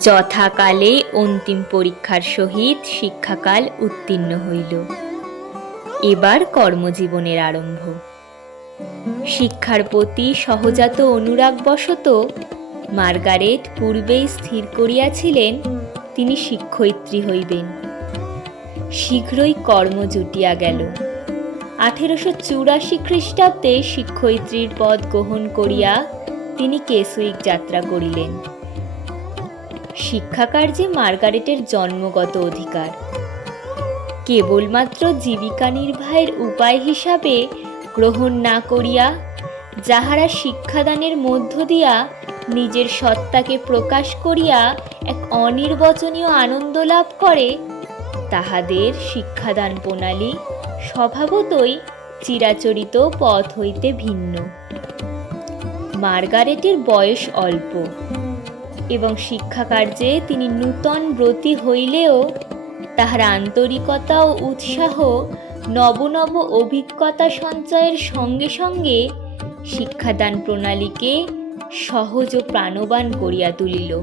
যথাকালে অন্তিম পরীক্ষার সহিত শিক্ষাকাল উত্তীর্ণ হইল। এবার কর্মজীবনের আরম্ভ। শিক্ষার প্রতি সহজাত অনুরাগবশত মার্গারেট পূর্বেই স্থির করিয়াছিলেন, তিনি শিক্ষয়িত্রী হইবেন। শীঘ্রই কর্ম জুটিয়া গেল। আঠেরোশো চুরাশি খ্রিস্টাব্দে শিক্ষয়িত্রীর পদ গ্রহণ করিয়া তিনি কেসুইক যাত্রা করিলেন। শিক্ষাকার্যে মার্গারেটের জন্মগত অধিকার। কেবলমাত্র জীবিকা নির্বাহের উপায় হিসাবে গ্রহণ না করিয়া, যাহারা শিক্ষাদানের মধ্য দিয়া নিজের সত্তাকে প্রকাশ করিয়া এক অনির্বচনীয় আনন্দ লাভ করে, তাহাদের শিক্ষাদান প্রণালী স্বভাবতই চিরাচরিত পথ হইতে ভিন্ন। মার্গারেটের বয়স অল্প। এবং শিক্ষাকার্যে তিনি নূতন ব্রতী হইলেও তাহার আন্তরিকতা ও উৎসাহ, নব নব অভিজ্ঞতা সঞ্চয়ের সঙ্গে সঙ্গে শিক্ষাদান প্রণালীকে সহজ ও প্রাণবান করিয়া তুলিল।